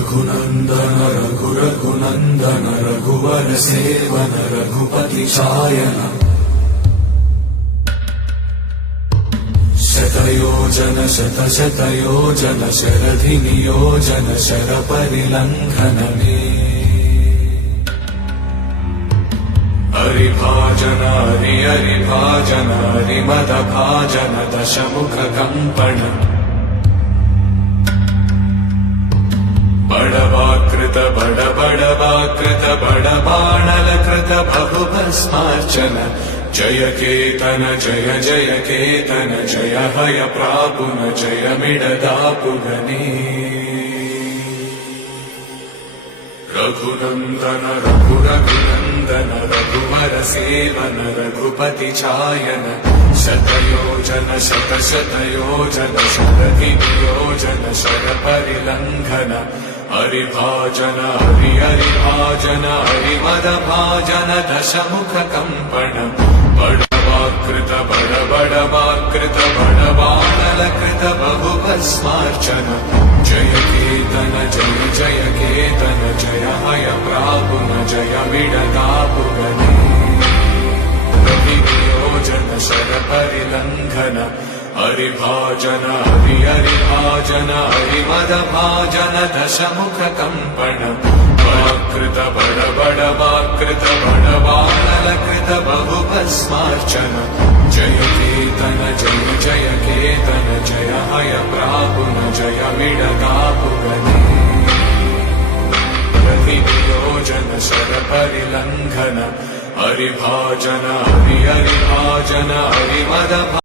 रघुनन्दन रघुरघुनन्दन रघुवर seven Raghupati चायन शतयोजन शतशतयोजन शरधि नियोजन शरपरिलङ्घन मे हरिभाजन हरिभाजन हरिमदभाजन दशमुख कम्पण बड़वाकृत बड़वाकृत बड़बाणलकृत बहुभस्मार्चन जय केतन जय जय केतन जय हय प्रापुन जय मिडदापुगने रघुनन्दन रघुरघुनन्दन रघुवर सेवन रघुपति चायन शतयोजन शतशतयोजन शरधि नियोजन शरपरिलङ्घन हरिभाजन हरिभाजन हरिमदभाजन दशमुख कम्पण बड़वाकृत बड़वाकृत बड़बाणलकृत बहुभस्मार्चन जय केतन जय जय केतन जय हय प्रापुन जय मिडदापुगने रघुनियोजन शरपरिलङ्घन हरिभाजन हरिभाजन हरिमदभाजन दशमुख कम्पण बड़वाकृत बड़वाकृत बड़बाणलकृत बहुभस्मार्चन जय केतन जय जय केतन जय हय प्रापुन जय मिडदापुगने रघुनियोजन शरपरिलङ्घन हरिभाजन हरिभाजन हरिमदभाजन